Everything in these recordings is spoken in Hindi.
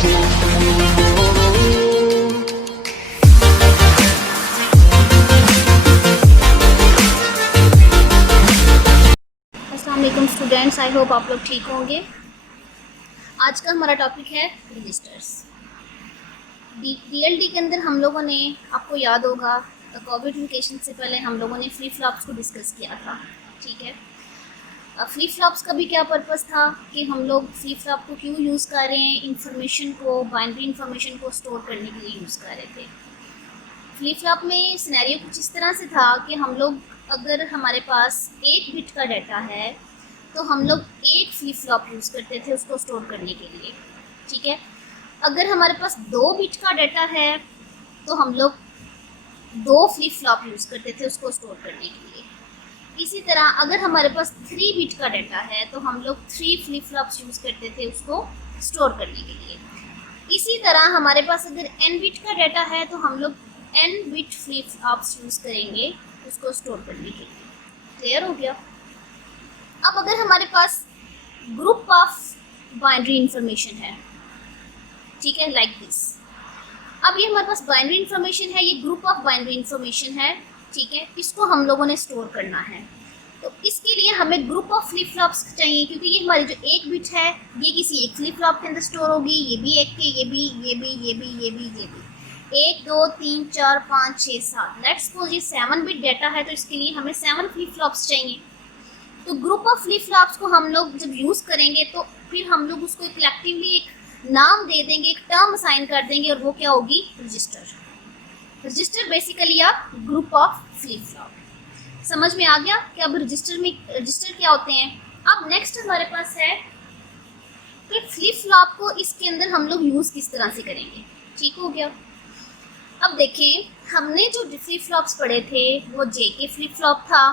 अस्सलाम वालेकुम स्टूडेंट्स, आई होप आप लोग ठीक होंगे। आज का हमारा टॉपिक है रजिस्टर्स। डीएलडी के अंदर हम लोगों ने, आपको याद होगा, कोविड वेकेशन से पहले हम लोगों ने फ्लिप फ्लॉप्स को डिस्कस किया था। ठीक है, फ्लिप फ्लॉप्स का भी क्या पर्पस था कि हम लोग फ्लिप फ्लॉप को क्यों यूज़ कर रहे हैं, इंफॉर्मेशन को, बाइनरी इंफॉर्मेशन को स्टोर करने के लिए यूज़ कर रहे थे। फ्लिप फ्लॉप में सिनेरियो कुछ इस तरह से था कि हम लोग, अगर हमारे पास एक बिट का डाटा है तो हम लोग एक फ्लिप फ्लॉप यूज़ करते थे उसको स्टोर करने के लिए। ठीक है, अगर हमारे पास 2 बिट का डाटा है तो हम लोग 2 फ्लिप फ्लॉप यूज़ करते थे उसको स्टोर करने के लिए। इसी तरह अगर हमारे पास 3 बिट का डाटा है तो हम लोग 3 फ्लिप फ्लॉप्स यूज़ करते थे उसको स्टोर करने के लिए। इसी तरह हमारे पास अगर n बिट का डाटा है तो हम लोग n bit flip flops use करेंगे उसको स्टोर करने के लिए। क्लियर हो गया? अब अगर हमारे पास ग्रुप ऑफ बाइनरी इंफॉर्मेशन है, ठीक है, लाइक दिस। अब ये हमारे पास बाइनरी इंफॉर्मेशन है, ये ग्रुप ऑफ बाइनरी इंफॉर्मेशन है। ठीक है, इसको हम लोगों ने स्टोर करना है, तो इसके लिए हमें ग्रुप ऑफ फ्लिप फ्लॉप्स चाहिए, क्योंकि ये हमारी जो एक बिट है ये किसी एक फ्लिप फ्लॉप के अंदर स्टोर होगी। ये भी एक के, ये भी, ये भी, ये भी, ये भी, ये भी। 1 2 3 4 5 6 7, लेट्स सपोज ये 7 बिट डाटा है, तो इसके लिए हमें 7 फ्लिप फ्लॉप्स चाहिए। तो ग्रुप ऑफ फ्लिप फ्लॉप्स को हम लोग जब यूज़ करेंगे तो फिर हम लोग उसको कलेक्टिवली एक नाम दे देंगे, एक टर्म असाइन कर देंगे, और वो क्या होगी? Register. Register basically a group of flip flop. समझ में आ गया कि अब रजिस्टर क्या होते हैं। अब नेक्स्ट हमारे पास है कि फ्लिप फ्लॉप को इसके अंदर हम लोग यूज़ किस तरह से करेंगे। ठीक हो गया? अब देखें, हमने जो फ्लिप फ्लॉप्स पढ़े थे वो जेके फ्लिप फ्लॉप था,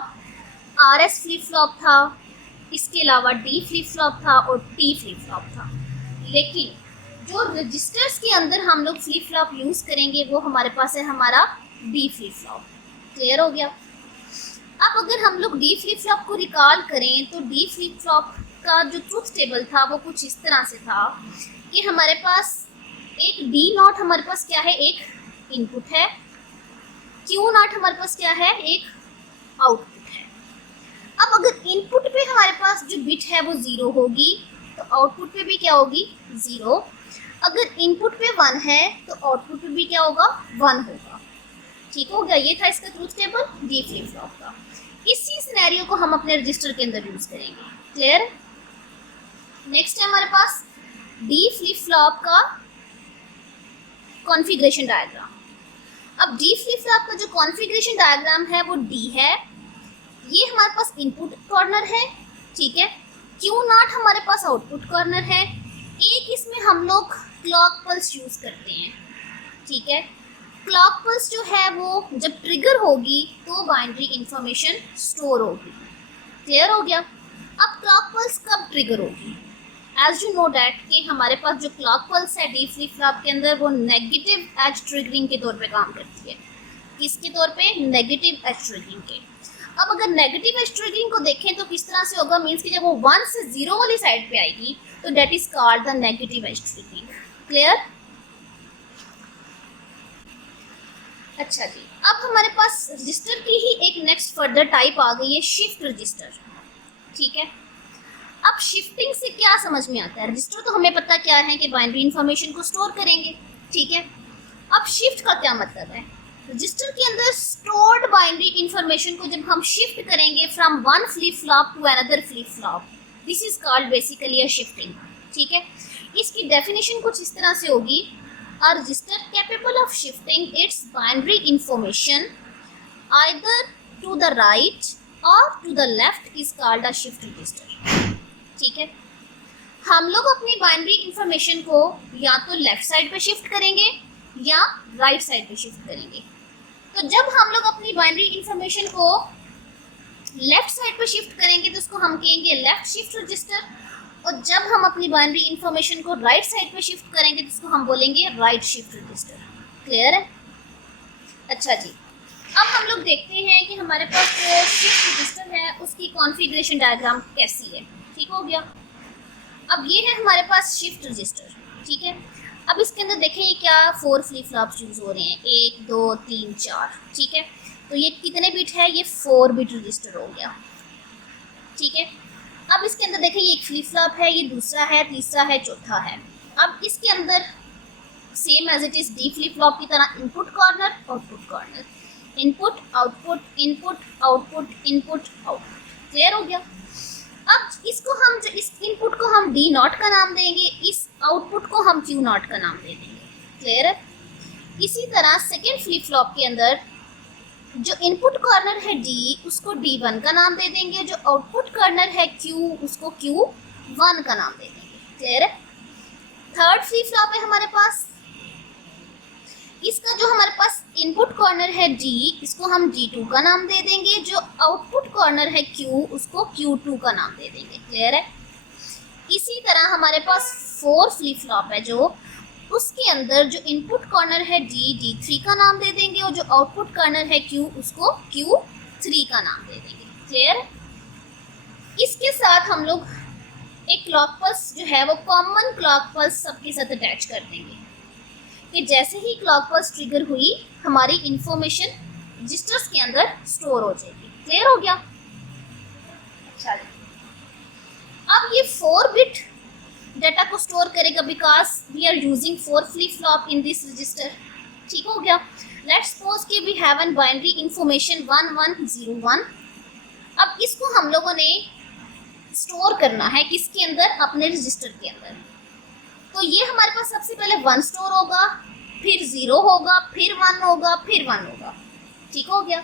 आरएस फ्लिप फ्लॉप था, इसके अलावा डी फ्लिप फ्लॉप था और टी फ्लिप फ्लॉप था। लेकिन जो रजिस्टर्स के अंदर हम लोग फ्लिप फ्लॉप यूज़ करेंगे वो हमारे पास है हमारा डी फ्लिप फ्लॉप। क्लियर हो गया? अब अगर हम लोग डी फ्लिप फ्लॉप को रिकॉल करें तो डी फ्लिप फ्लॉप का जो ट्रुथ टेबल था वो कुछ इस तरह से था कि हमारे पास एक डी नॉट, हमारे पास क्या है? एक इनपुट है। क्यू नॉट हमारे पास क्या है? एक आउटपुट है। अब अगर इनपुट पे हमारे पास जो बिट है वो 0 होगी तो आउटपुट पे भी क्या होगी? 0। अगर इनपुट पे 1 है तो आउटपुट पे भी क्या होगा? 1 होगा। ठीक हो गया? ये था इसका truth table D flip flop का। इसी सिनेरियो को हम अपने रजिस्टर के अंदर यूज करेंगे। क्लियर? नेक्स्ट है हमारे पास डी फ्लिप फ्लॉप का कॉन्फ़िगरेशन डायग्राम। अब डी फ्लिप फ्लॉप का जो कॉन्फ़िगरेशन डायग्राम है वो डी है। ये हमारे पास इनपुट कॉर्नर है, ठीक है। क्यू नॉट हमारे पास आउटपुट कॉर्नर है। एक इसमें हम लोग क्लॉक पल्स यूज़ करते हैं, ठीक है। क्लॉक पल्स जो है वो जब ट्रिगर होगी तो बाइनरी इंफॉर्मेशन स्टोर होगी। क्लियर हो गया? अब क्लॉक पल्स कब ट्रिगर होगी? एज यू नो डैट कि हमारे पास जो क्लॉक पल्स है डी फ्लिप फ्लॉप के अंदर वो नेगेटिव एज ट्रिगरिंग के तौर पे काम करती है। किसके तौर पे? नेगेटिव एज ट्रिगरिंग के। अब अगर नेगेटिव एज ट्रिगरिंग को देखें तो किस तरह से होगा? मीन्स कि जब वो 1 से 0 वाली साइड पे आएगी तो that is called the negative edge triggering. Clear? अच्छा जी, अब हमारे पास रजिस्टर की ही एक नेक्स्ट फर्दर टाइप आ गई है, शिफ्ट रजिस्टर। ठीक है, अब शिफ्टिंग से क्या समझ में आता है? रजिस्टर तो हमें पता क्या है कि बाइनरी इंफॉर्मेशन को स्टोर करेंगे, ठीक है। अब शिफ्ट का क्या मतलब है? रजिस्टर के अंदर स्टोर्ड बाइनरी इंफॉर्मेशन को जब हम शिफ्ट करेंगे from one flip flop to another flip flop, this is called basically a shifting. ठीक है, इसकी डेफिनेशन कुछ इस तरह से होगी, a register capable of shifting its binary information either to the right or to the left is called a shift register। ठीक है, हम लोग अपनी बाइनरी इंफॉर्मेशन को या तो लेफ्ट साइड पे शिफ्ट करेंगे या राइट साइड पे शिफ्ट करेंगे। तो जब हम लोग अपनी बाइनरी इंफॉर्मेशन को लेफ्ट साइड पे शिफ्ट करेंगे तो उसको हम कहेंगे लेफ्ट शिफ्ट रजिस्टर, और जब हम अपनी बाइनरी इंफॉर्मेशन को राइट साइड पे शिफ्ट करेंगे तो इसको हम बोलेंगे राइट शिफ्ट रजिस्टर। क्लियर है? अच्छा जी, अब हम लोग देखते हैं कि हमारे पास जो शिफ्ट रजिस्टर है उसकी कॉन्फ़िगरेशन डायग्राम कैसी है। ठीक हो गया? अब ये है हमारे पास शिफ्ट रजिस्टर, ठीक है। अब इसके अंदर देखें ये क्या 4 फ्लिप फ्लॉप्स यूज़ हो रहे हैं, 1 2 3 4, ठीक है। तो ये कितने बिट है, ये 4 बिट रजिस्टर हो गया, ठीक है। अब इसके अंदर देखें ये एक फ्लिप फ्लॉप है, ये दूसरा है, तीसरा है, चौथा है। अब इसके अंदर same as it is D flip flop की तरह input corner, output corner, input output, input output, input output. Clear हो गया। अब इसको हम जो इस इनपुट को हम डी नॉट का नाम देंगे, इस आउटपुट को हम क्यू नॉट का नाम दे देंगे। क्लियर है। इसी तरह सेकेंड फ्लिप फ्लॉप के अंदर जो इनपुट कॉर्नर है डी, उसको D1 का नाम दे देंगे, जो आउटपुट कॉर्नर है Q, उसको Q1 का नाम दे देंगे। क्लियर है। थर्ड फ्लिप फ्लॉप है हमारे पास, इसका जो हमारे पास इनपुट कॉर्नर है D, इसको हम D2 का नाम दे देंगे, जो आउटपुट कॉर्नर है Q, उसको Q2 का नाम दे देंगे। क्लियर है। इसी तरह हमारे पास 4 फ्लिप फ्लॉप है, जो उसके अंदर जो इनपुट कॉर्नर है D3 का नाम दे देंगे, और जो आउटपुट कॉर्नर है Q, उसको Q3 का नाम दे देंगे। क्लियर। इसके साथ हम लोग एक क्लॉक पल्स जो है वो कॉमन क्लॉक पल्स सबके साथ अटैच कर देंगे, कि जैसे ही क्लॉक पल्स ट्रिगर हुई हमारी इंफॉर्मेशन रजिस्टर्स के अंदर स्टोर हो जाएगी। क्लियर हो गया। चलिए अब ये 4 बिट डाटा को स्टोर करेगा, because we are using 4 flip flop in this register. ठीक हो गया। लेट्स सपोज कि we have an binary information 1101। अब इसको हम लोगों ने स्टोर करना है किसके अंदर, अपने रजिस्टर के अंदर। तो ये हमारे पास सबसे पहले 1 स्टोर होगा, फिर 0 होगा, फिर 1 होगा, फिर 1 होगा। ठीक हो गया।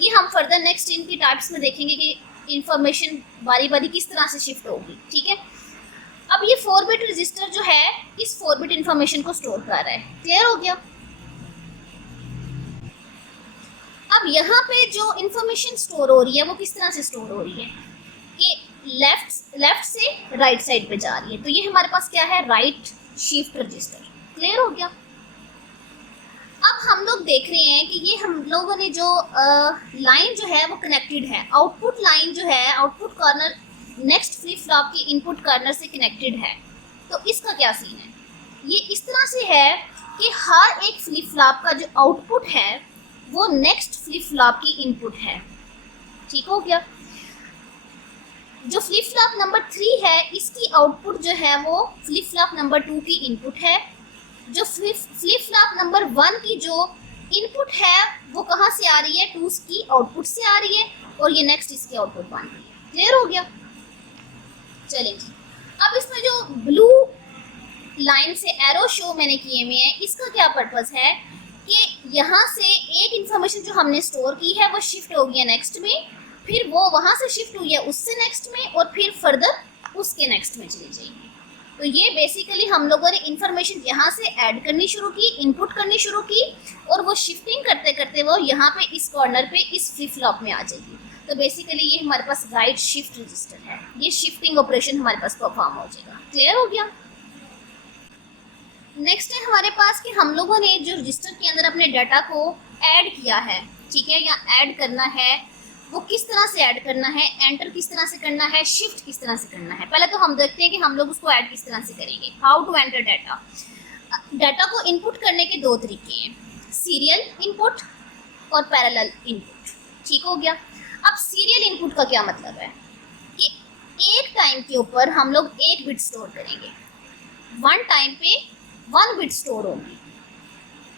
ये हम फर्दर नेक्स्ट इनकी टाइप्स में देखेंगे कि इंफॉर्मेशन बारी बारी किस तरह से शिफ्ट होगी। ठीक है। अब ये 4 बिट रजिस्टर जो है इस 4 बिट इंफॉर्मेशन को स्टोर कर रहा है। क्लियर हो गया। अब यहाँ पे जो इंफॉर्मेशन स्टोर हो रही है वो किस तरह से स्टोर हो रही है कि लेफ्ट से राइट साइड पे जा रही है। तो ये हमारे पास क्या है, राइट शिफ्ट रजिस्टर। क्लियर हो गया। अब हम लोग देख रहे हैं कि ये हम लोगों ने जो लाइन जो है वो कनेक्टेड है, आउटपुट लाइन जो है, output corner next flip flop के इनपुट कॉर्नर से कनेक्टेड है। तो इसका क्या सीन है, ये इस तरह से है कि हर एक फ्लिप फ्लॉप का जो आउटपुट है वो नेक्स्ट फ्लिप फ्लॉप की इनपुट है। ठीक हो गया। जो फ्लिप फ्लॉप नंबर 3 है इसकी आउटपुट जो है वो फ्लिप फ्लॉप नंबर 2 की इनपुट है। जो फ्लिप फ्लॉप नंबर 1 की जो इनपुट है वो कहाँ से आ रही है, 2 की आउटपुट से आ रही है, और ये नेक्स्ट इसकी आउटपुट 1 की। क्लियर हो गया। चलिए जी। अब इसमें जो ब्लू लाइन से एरो शो मैंने किए हुए हैं, इसका क्या पर्पस है कि यहाँ से एक इंफॉर्मेशन जो हमने स्टोर की है वो शिफ्ट हो गई है नेक्स्ट में, फिर वो वहाँ से शिफ्ट हुई है उससे नेक्स्ट में, और फिर फर्दर उसके नेक्स्ट में चली जाएगी। तो ये बेसिकली हम लोगों ने इंफॉर्मेशन यहाँ से ऐड करनी शुरू की, इनपुट करनी शुरू की, और वो शिफ्टिंग करते करते वो यहाँ पे इस कॉर्नर पे इस फ्लिप फ्लॉप में आ जाएगी। तो बेसिकली ये हमारे पास राइट शिफ्ट रजिस्टर है। ये शिफ्टिंग ऑपरेशन हमारे पास परफॉर्म हो जाएगा। क्लियर हो गया। नेक्स्ट है हमारे पास कि हम लोगों ने जो रजिस्टर के अंदर अपने डाटा को ऐड किया है, ठीक है, या ऐड करना है, वो किस तरह से ऐड करना है, एंटर किस तरह से करना है, शिफ्ट किस तरह से करना है। पहले तो हम देखते हैं कि हम लोग उसको ऐड किस तरह से करेंगे। How to enter data. Data को इनपुट करने के 2 तरीके हैं, सीरियल इनपुट और पैरेलल इनपुट। ठीक हो गया। अब सीरियल इनपुट का क्या मतलब है कि एक टाइम के ऊपर हम लोग 1 बिट स्टोर करेंगे, 1 टाइम पे 1 बिट स्टोर होगी,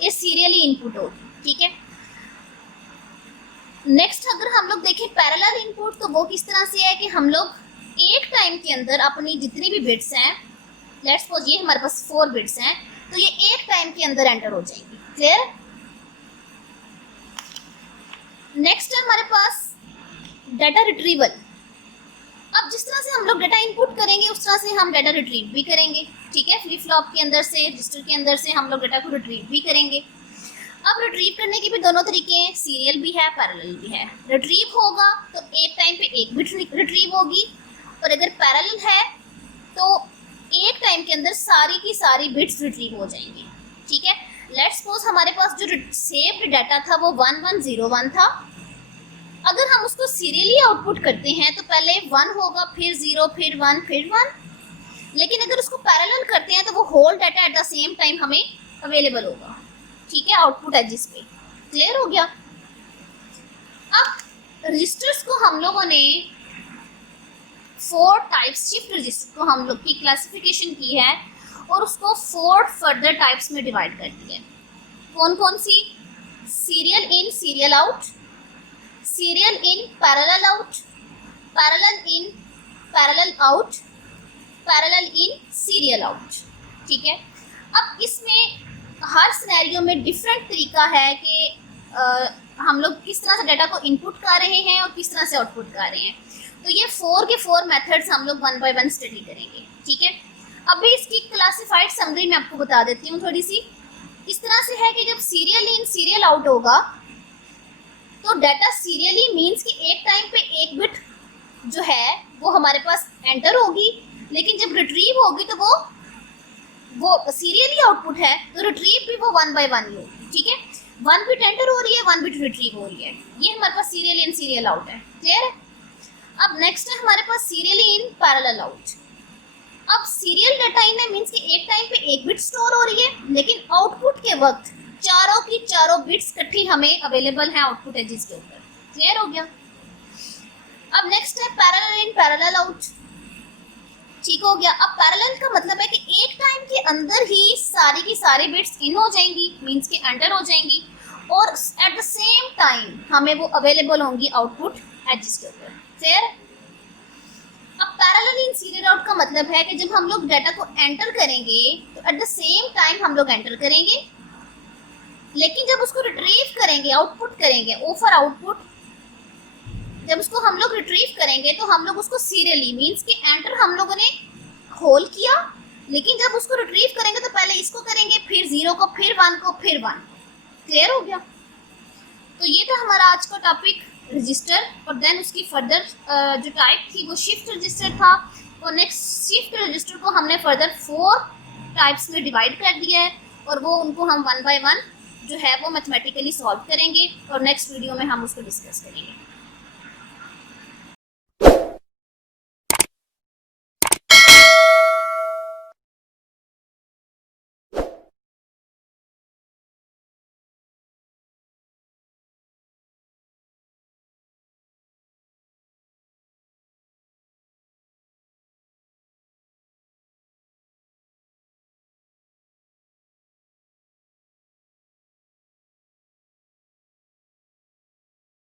ये सीरियली इनपुट होगी। ठीक है। नेक्स्ट अगर हम लोग देखें पैरेलल इनपुट, तो वो किस तरह से है कि हम लोग एक टाइम के अंदर अपनी जितनी भी बिट्स हैं, लेट्स सपोज ये हमारे पास 4 बिट्स हैं, तो ये एक टाइम के अंदर एंटर हो जाएंगी। क्लियर। नेक्स्ट है हमारे पास डाटा रिट्रीवल। अब जिस तरह से हम लोग डाटा इनपुट करेंगे उस तरह से हम डाटा रिट्रीव भी करेंगे। ठीक है। फ्लिप फ्लॉप के अंदर से, रजिस्टर के अंदर से हम लोग डाटा को रिट्रीव भी करेंगे। अब रिट्रीव करने के भी दोनों तरीके हैं, सीरियल भी है, पैरेलल भी है। रिट्रीव होगा तो एक टाइम पे 1 बिट रिट्रीव होगी, और अगर पैरेलल है तो एक टाइम के अंदर सारी की सारी बिट्स रिट्रीव हो जाएंगी। ठीक है। लेट्स सपोज हमारे पास जो सेव्ड डाटा था वो 1101 था। अगर हम उसको सीरियली आउटपुट करते हैं तो पहले 1 होगा, फिर 0, फिर 1, फिर 1। लेकिन अगर उसको पैरेलल करते हैं तो वो whole data at the same time हमें अवेलेबल होगा, ठीक है, आउटपुट एजिस पे। क्लियर हो गया। अब रजिस्टर्स को हम लोगों ने 4 टाइप्स, शिफ्ट रजिस्टर को हम लोग की क्लासिफिकेशन की है और उसको 4 फर्दर टाइप्स में डिवाइड कर दिया है। कौन कौन सी? Serial in, serial out, serial in parallel out, parallel in parallel out, parallel in serial out, ठीक है। अब इसमें हर सिनेरियो में डिफरेंट तरीका है कि हम लोग किस तरह से डाटा को इनपुट कर रहे हैं और किस तरह से आउटपुट कर रहे हैं। तो ये 4 के 4 मेथड्स हम लोग 1 बाय 1 स्टडी करेंगे, ठीक है। अभी इसकी क्लासिफाइड समरी मैं आपको बता देती हूँ थोड़ी सी। इस तरह से है कि जब सीरियल इन सीरियल आउट होगा तो डाटा सीरियली मीन्स कि एक टाइम पे एक बिट जो है वो हमारे पास एंटर होगी, लेकिन जब रिट्रीव होगी तो वो सीरियली आउटपुट है तो रिट्रीव भी वो 1 बाय 1 ही होगी, ठीक है। 1 बिट एंटर हो रही है, 1 बिट रिट्रीव हो रही है, ये हमारे पास सीरियल इन सीरियल आउट है। क्लियर है। अब नेक्स्ट है हमारे पास सीरियली इन पैरेलल आउट। अब सीरियल डाटा इन है मीन्स कि एक टाइम पे एक बिट स्टोर हो रही है, लेकिन आउटपुट के वक्त चारों की चारों बिट्स इकट्ठी हमें अवेलेबल हैं आउटपुट एजिस के ऊपर। क्लियर हो गया। अब नेक्स्ट है पैरेलल इन पैरेलल आउट, ठीक हो गया। अब पैरेलल का मतलब है कि एक टाइम के अंदर ही सारी की सारी बिट्स इन हो जाएंगी, मीन्स कि एंटर हो जाएंगी, और एट द सेम टाइम हमें वो अवेलेबल होंगी आउटपुट एजिस के ऊपर। क्लियर। अब पैरेलल इन सीरियल आउट का मतलब है कि जब हम लोग डाटा को एंटर करेंगे तो एट द सेम टाइम हम लोग एंटर करेंगे, लेकिन जब उसको रिट्रीव करेंगे, आउटपुट करेंगे, ओवर आउटपुट, जब उसको हम लोग रिट्रीव करेंगे तो हम लोग उसको सीरियली मीन्स कि एंटर हम लोगों ने होल किया, लेकिन जब उसको रिट्रीव करेंगे तो पहले इसको करेंगे, फिर 0 को, फिर 1 को, फिर 1। क्लियर हो गया। तो ये था हमारा आज का टॉपिक रजिस्टर, और देन उसकी फर्दर जो टाइप थी वो शिफ्ट रजिस्टर था, और नेक्स्ट शिफ्ट रजिस्टर को हमने फर्दर 4 टाइप्स में डिवाइड कर दिया है, और वो उनको हम 1 बाय 1 जो है वो मैथमेटिकली सॉल्व करेंगे, और नेक्स्ट वीडियो में हम उसको डिस्कस करेंगे।